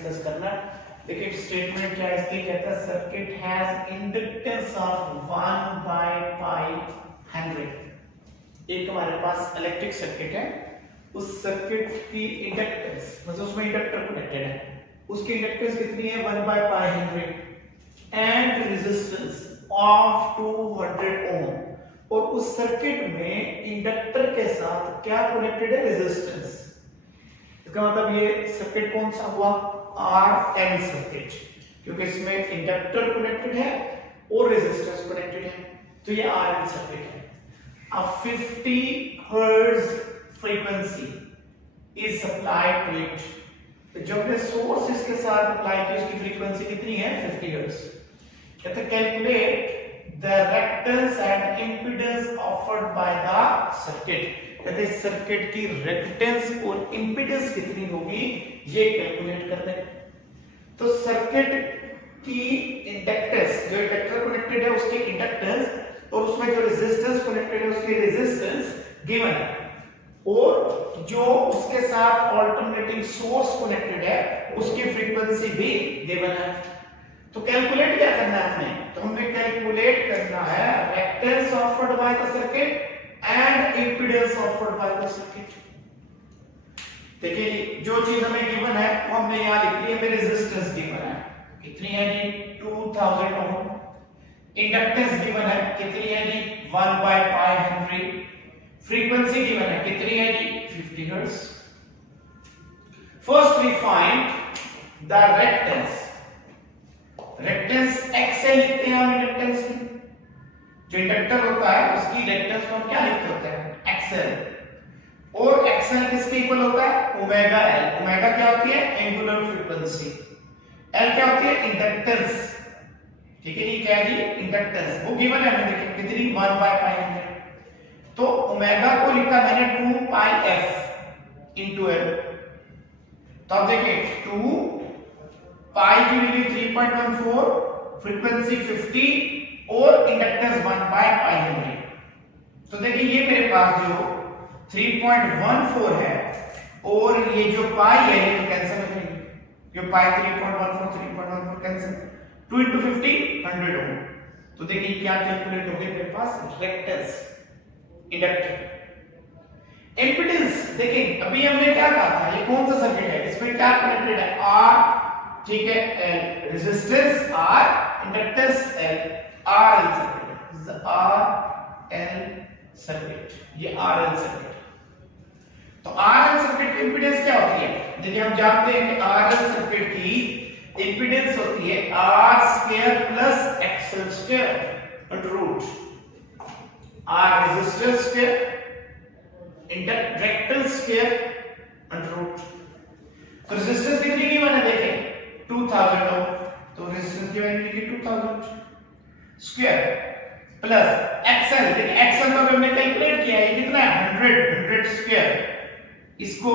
Discuss करना। देखिए statement क्या है इसकी, कहता है circuit has inductance of 1 by pi 100। एक हमारे पास इलेक्ट्रिक सर्किट है, उस सर्किट की इंडक्टेंस मतलब उसमें इंडक्टर कनेक्टेड है, उसकी इंडक्टेंस कितनी है 1 by pi 100 and resistance of 200 ओम। और उस सर्किट में इंडक्टर के साथ क्या कनेक्टेड है, रेजिस्टेंस। इसका मतलब ये सर्किट कौन सा हुआ, आरएल सर्किट, क्योंकि इसमें इंडक्टर कनेक्टेड है और रेजिस्टेंस कनेक्टेड है, तो ये आरएल सर्किट है। अब 50 hertz frequency is supplied to it, तो जब हमने सोर्स इसके साथ अप्लाई किया उसकी फ्रीक्वेंसी कितनी है 50 हर्ट्ज। कहते calculate the reactance and impedance offered by the circuit. कहते हैं सर्किट की रिएक्टेंस और इंपेडेंस कितनी होगी ये कैलकुलेट कर दें। तो सर्किट की इंडक्टेंस, जो इंडक्टर कनेक्टेड है उसकी इंडक्टेंस और उसमें जो रेजिस्टेंस कनेक्टेड है उसकी रेजिस्टेंस गिवन है, और जो उसके साथ अल्टरनेटिंग सोर्स कनेक्टेड है उसकी फ्रीक्वेंसी भी गिवन है। तो कैलकुलेट क्या करना है हमें, तो हमें कैलकुलेट करना है reactance offered by the circuit and impedance offered by the circuit. देखिए जो चीज हमें गिवन है वो हमने यहां लिख ली है, हमें रेजिस्टेंस गिवन है कितनी है जी 2000 ओम, इंडक्टेंस गिवन है कितनी है जी 1 बाय पाई 100, फ्रीक्वेंसी गिवन है कितनी है जी 50 हर्ट्ज। First we find the reactance, reactance XL लिखते हैं हम इंडक्टेंस की, जो इंडक्टर होता है उसकी रिएक्टेंस को हम क्या लिखते होते हैं XL, और XL किसके इक्वल होता है ओमेगा L। ओमेगा क्या होती है एंगुलर फ्रीक्वेंसी, L क्या होती है इंडक्टेंस, ठीक है ये क्या है जी इंडक्टेंस, वो गिवन है हमें देखिए कितनी 1 बाय पाई 100। तो ओमेगा को लिखा मैंने 2 पाई f इनटू L। तो अब देखिए 2 पाई की वैल्यू 3.14, फ्रीक्वेंसी 50 और इंडक्टेंस 1 बाय पाई 100। तो देखिए ये मेरे पास जो 3.14 है और ये जो पाई है ये तो कैंसिल हो जाएगी, जो पाई 3.14 कैंसिल, 2 into 50 100 ओम। तो देखिए क्या कैलकुलेट हो गया मेरे पास रिएक्टेंस इंडक्टर। इंपेडेंस देखिए अभी हमने क्या कहा था, ये कौन सा सर्किट है, इसमें क्या कनेक्टेड है R, ठीक है L, resistance R, inductance L, RL circuit, RL circuit, ये RL सर्किट। तो RL सर्किट की इंपेडेंस क्या होती है, देखिए हम जानते हैं कि RL सर्किट की इंपेडेंस होती है R square plus XL square under root R resistance square inductance square under root. तो रेजिस्टेंस कितनी गिवन है देखें 2000 ओम, तो रेजिस्टेंस की वैल्यू लिखी 2000 स्क्वायर प्लस XL, देखिए XL तो हमने कैलकुलेट किया है कितना है 100 स्क्वायर। इसको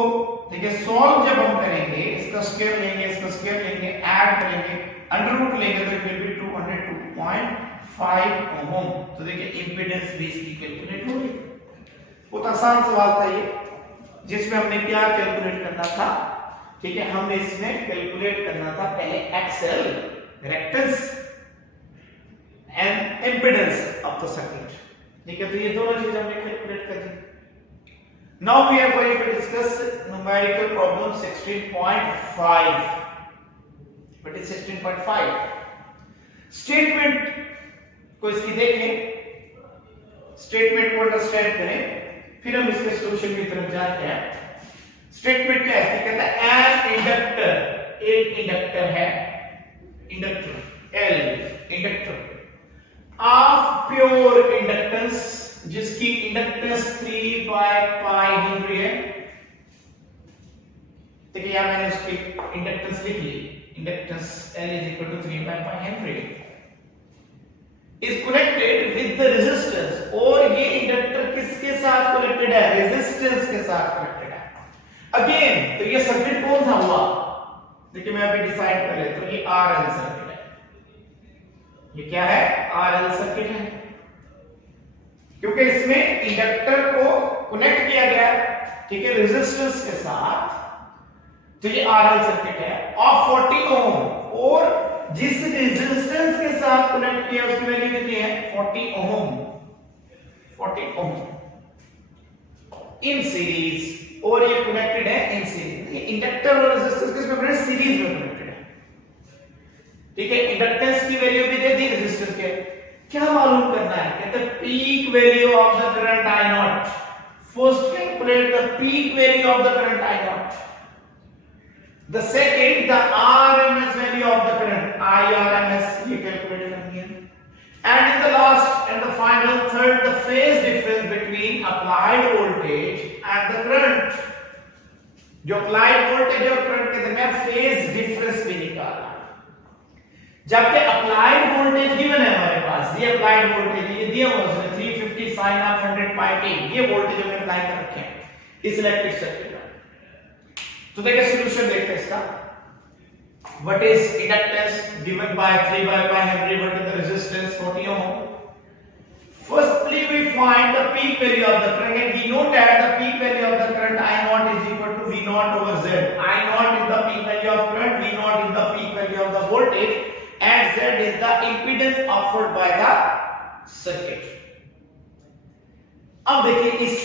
देखिए सॉल्व जब हम करेंगे इसका स्क्वायर लेंगे इसका स्क्वायर लेंगे ऐड करेंगे अंडर रूट लेंगे तो फिर भी 202.5 ओम। तो देखिए इंपेडेंस भी इसकी कैलकुलेट हो गई। बहुत आसान सवाल था ये, जिसमें हमने क्या कैलकुलेट करना था, ठीक है हमने इसमें कैलकुलेट करना था पहले XL reactance and impedance of the circuit, ठीक है तो ये दोनों चीजें हमने कैलकुलेट कर दी। Now we are going to discuss numerical problem 16.5. What is 16.5? Statement को इसकी देखें, स्टेटमेंट को अंडरस्टैंड करें, फिर हम इसके सॉल्यूशन की तरफ जाते हैं। स्टेटमेंट क्या है, कहता है एन इंडक्टर, एक इंडक्टर है, inductor L inductor of pure inductance जिसकी इंडक्टेंस 3 बाय पाई 100 है। देखिए यहां मैंने उसकी इंडक्टेंस लिख ली, inductance L is equal to 3 by pi 100 is connected with the resistance, और ये इंडक्टर किसके साथ कनेक्टेड है, रेजिस्टेंस के साथ कनेक्टेड है। अगेन तो ये सर्किट कौन सा हुआ, देखिए मैं अभी डिसाइड कर लेता हूं, ये RL सर्किट है, ये क्या है RL सर्किट है, क्योंकि इसमें इंडक्टर को कनेक्ट किया गया, ठीक है रेजिस्टेंस के साथ, तो ये आरएल सर्किट है ऑफ 40 ओम, और जिस रेजिस्टेंस के साथ कनेक्ट किया उसकी वैल्यू कितनी है 40 ओम, 40 ओम इन सीरीज, और ये कनेक्टेड है इन सीरीज। इंडक्टर और रेजिस्टेंस किस में कनेक्टेड, सीरीज में कनेक्टेड है, ठीक है। इंडक्टेंस की वैल्यू भी दे दी, रेजिस्टेंस के। क्या मालूम करना है, कहते हैं peak value of the current I not. First calculate the peak value of the current I not, the second the RMS value of the current IRMS, ये कैलकुलेट करनी है, and in the last and the final third the phase difference between applied voltage and the current। जो applied voltage और current के दरमियान phase difference भी निकालना। जबकि applied voltage given है हमारे पास, ये applied voltage ये दिया हुआ है 350 sin of 100 pi t, ये वोल्टेज हमने अप्लाई कर रखे हैं इस इलेक्ट्रिक सर्किट में। तो देखिए सॉल्यूशन देखते हैं इसका। What is inductance given by 3 by pi Henry? What is the resistance 40 ohm? Firstly, we find the peak value of the current, and we know that the peak value of the current I naught is equal to V naught over Z. I naught is the peak value of current, V naught is the peak value of the voltage, and Z is the impedance offered by the circuit. अब देखिए इस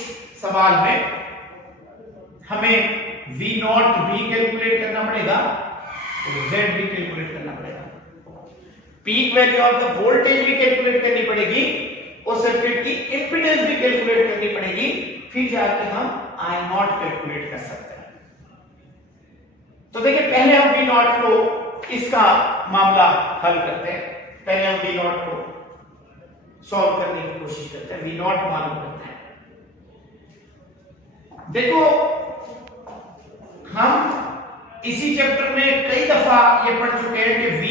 सवाल में हमें V not भी calculate करना पड़ेगा और Z भी कैलकुलेट करना पड़ेगा, peak value of the voltage भी कैलकुलेट करनी पड़ेगी और सर्किट की इंपीडेंस भी कैलकुलेट करनी पड़ेगी, फिर जाके हम I नॉट कैलकुलेट कर सकते हैं। तो देखिए पहले हम V नॉट को इसका मामला हल करते हैं, पहले हम V नॉट को सॉल्व करने की कोशिश करते हैं, V नॉट मालूम करते हैं। देखो हम इसी चैप्टर में कई दफा ये पढ़ चुके हैं कि V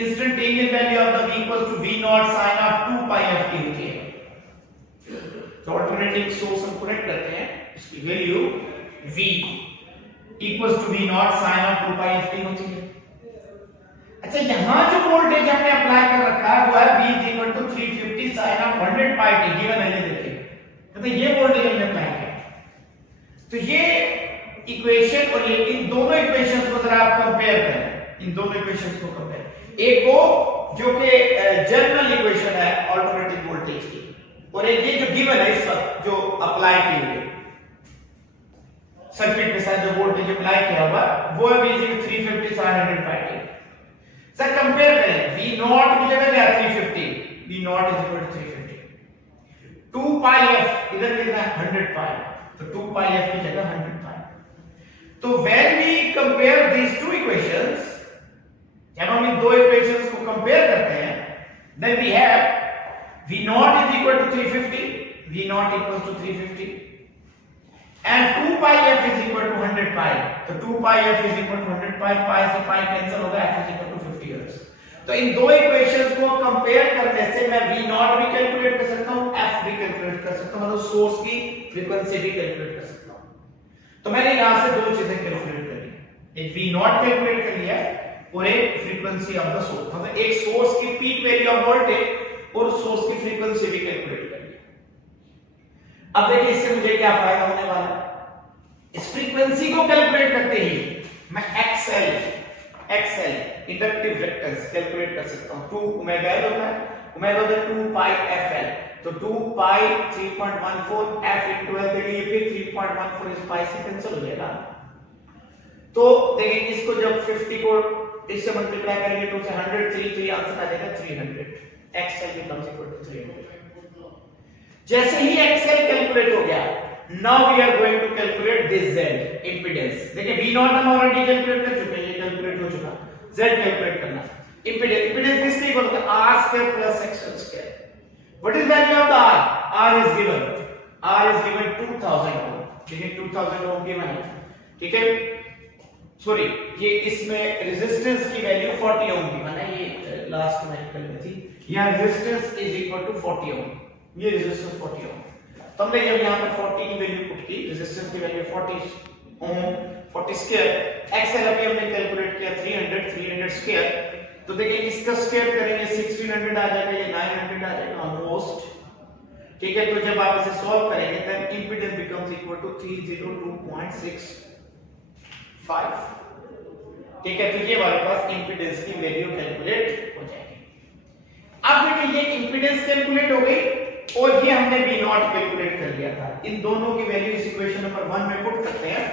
instantaneous value of the V equals to V not sin of 2 pi ft होती है। तो अल्टरनेटिंग सोर्स हम कनेक्ट करते हैं, इसकी value V equals to V not sin of 2 pi ft होती है। अच्छा यहां जो वोल्टेज हमने अप्लाई कर रखा है वो है V 350 sin of 100 pi t given है, ये देखिए तो ये वोल्टेज हमने अप्लाई किया। तो ये इक्वेशन और ये इन दोनों इक्वेशंस को जरा आप कंपेयर करें, इन दोनों इक्वेशंस को कंपेयर, एक वो जो कि जनरल इक्वेशन है अल्टरनेटिव वोल्टेज की, और एक ये जो गिवन है इस वक्त जो अप्लाई की हुई है सर्किट के साथ जो वोल्टेज अप्लाई किया हुआ वो है V 350 sin 100 pi t। Sir compare करें, V नॉट की जगह क्या 350, V not is equal to 350, 2 pi f इधर कितना 100 pi, तो 2 pi f की जगह 100 pi। तो when we compare these two equations, जब हम इन दो इक्वेशंस को कंपेयर करते हैं, then we have V naught is equal to 350, V naught equals to 350, and 2 pi f is equal to 100 pi, तो 2 pi f is equal to 100 pi, pi से pi cancel होगा, f is equal to 50 hertz। तो इन दो equations को compare करने से मैं V naught भी कैलकुलेट कर सकता हूं, f भी कैलकुलेट कर सकता हूं, मतलब सोर्स की फ्रीक्वेंसी भी कैलकुलेट कर सकता हूं। तो मैंने यहां से दो चीजें कैलकुलेट कर ली, एक V नॉट कैलकुलेट कर लिया और एक फ्रीक्वेंसी ऑफ द सोर्स, मतलब एक सोर्स की पीक वैल्यू ऑफ वोल्टेज और सोर्स की फ्रीक्वेंसी भी कैलकुलेट कर ली। अब देखिए इससे मुझे क्या फायदा होने वाला है, इस फ्रीक्वेंसी को कैलकुलेट करते ही मैं XL इंडक्टिव रिएक्टेंस कैलकुलेट कर सकता हूं। 2 ओमेगा L होता है, ओमेगा होता है 2 पाई FL, तो 2 पाई 3.14 f into L देंगे, ये फिर 3.14 इस पाई से कैंसिल हो जाएगा। तो देखिए इसको जब 50 को इससे मल्टीप्लाई करेंगे तो उसे 103, तो ये आंसर आ जाएगा 300, XL becomes equal to 300। जैसे ही XL कैलकुलेट हो गया, now we are going to calculate this Z impedance। देखिए V नॉट हम ऑलरेडी कैलकुलेट कर चुके हैं, ये कैलकुलेट हो चुका, Z कैलकुलेट करना। इंपीडेंस किसके इक्वल होता है, R² + XL²। What is value of the R? R is given 2000 ohm, ठीक है 2000 ohm गिवन है, ठीक है। सॉरी ये इसमें रेजिस्टेंस की वैल्यू 40 ओम गिवन है, ये लास्ट में कल में थी, यहां रेजिस्टेंस इज इक्वल टू 40 ओम, ये रेजिस्टेंस 40 ओम। तो हमने जब यहां पर 40 की वैल्यू पुट की, रेजिस्टेंस की वैल्यू 40 ओम, 40 स्क्वायर, XL अभी हमने कैलकुलेट किया 300 स्क्वायर, तो देखिए इसका स्क्वायर करेंगे 1600 आ जाएगा, ये 900 आ जाएगा ऑलमोस्ट, ठीक है। तो जब आप इसे सॉल्व करेंगे then impedance becomes equal to 302.65 ठीक है, तो ये हमारे पास इंपीडेंस की वैल्यू कैलकुलेट हो जाएगी। अब देखिए ये इंपीडेंस कैलकुलेट हो गई और ये हमने V नॉट कैलकुलेट कर लिया था। इन दोनों की वैल्यू इस इक्वेशन नंबर 1 में पुट करते हैं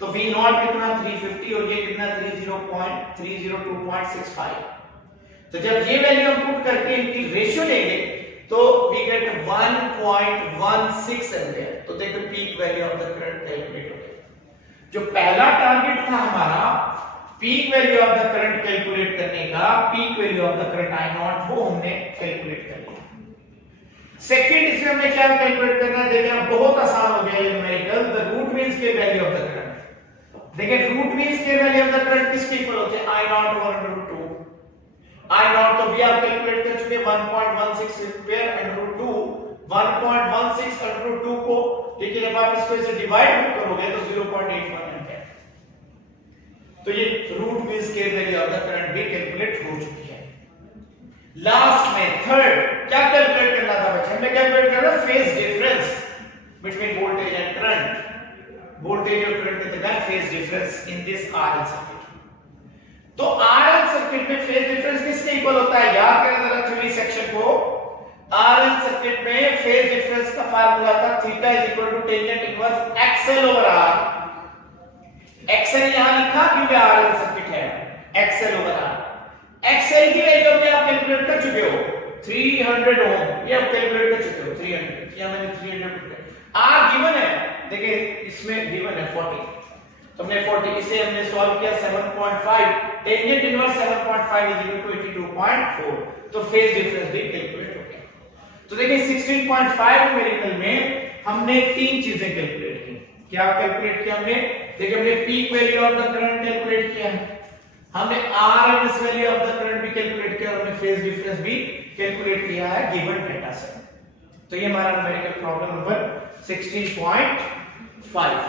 तो V नॉट कितना 350 और ये कितना 302.65। तो जब ये वैल्यू हम पुट करके इनकी रेशियो लेंगे तो वी गेट 1.16 एम्पियर। तो देखो peak value of the current calculate हो गया। जो पहला टारगेट था हमारा peak value of the current calculate करने का, peak value of the current I not, वो हमने कैलकुलेट कर लिया। सेकंड इसमें हमने क्या कैलकुलेट करना है, देखिए बहुत आसान हो गया ये numerical, the root mean square value of the current. देखिए root mean square value of the current किसके इक्वल होते हैं, I not over √2। I not तो भी आप कैलकुलेट कर चुके 1.16 एम्पियर एंड √2 1.16 √2 को, ठीक है, जब आप इसको इसे डिवाइड करोगे तो 0.81 एम्पियर। तो ये root mean square value of the current भी कैलकुलेट हो चुकी है। लास्ट में थर्ड क्या कैलकुलेट करना था बच्चे, हमने कैलकुलेट करना phase difference between voltage and current, voltage और करंट के दरमियान phase difference in this RL circuit. तो आरएल सर्किट में फेज डिफरेंस किसके इक्वल होता है, याद करें जरा थ्योरी सेक्शन को। आरएल सर्किट में फेज डिफरेंस का फार्मूला था theta is equal to tangent inverse XL over R. XL यहां लिखा क्योंकि आरएल सर्किट है, एक्सएल ओवर आर। एक्सएल की वैल्यू भी आप कैलकुलेट कर चुके हो 300 ओम, ये आप कैलकुलेट कर चुके हो 300, यहां मैंने 300 पुट किया। आर गिवन है, देखिए इसमें गिवन है 40, तो हमने 40 इसे हमने सॉल्व किया 7.5, tangent inverse 7.5 is equal to 82.4, तो फेज डिफरेंस भी कैलकुलेट हो गया। तो देखिए 16.5 न्यूमेरिकल में हमने तीन चीजें कैलकुलेट की। क्या कैलकुलेट किया हमने, देखिए हमने peak value of the current calculate किया है, हमने RMS value of the current भी कैलकुलेट किया और हमने फेज डिफरेंस भी कैलकुलेट किया है गिवन डेटा से। तो ये हमारा न्यूमेरिकल प्रॉब्लम नंबर 16.5।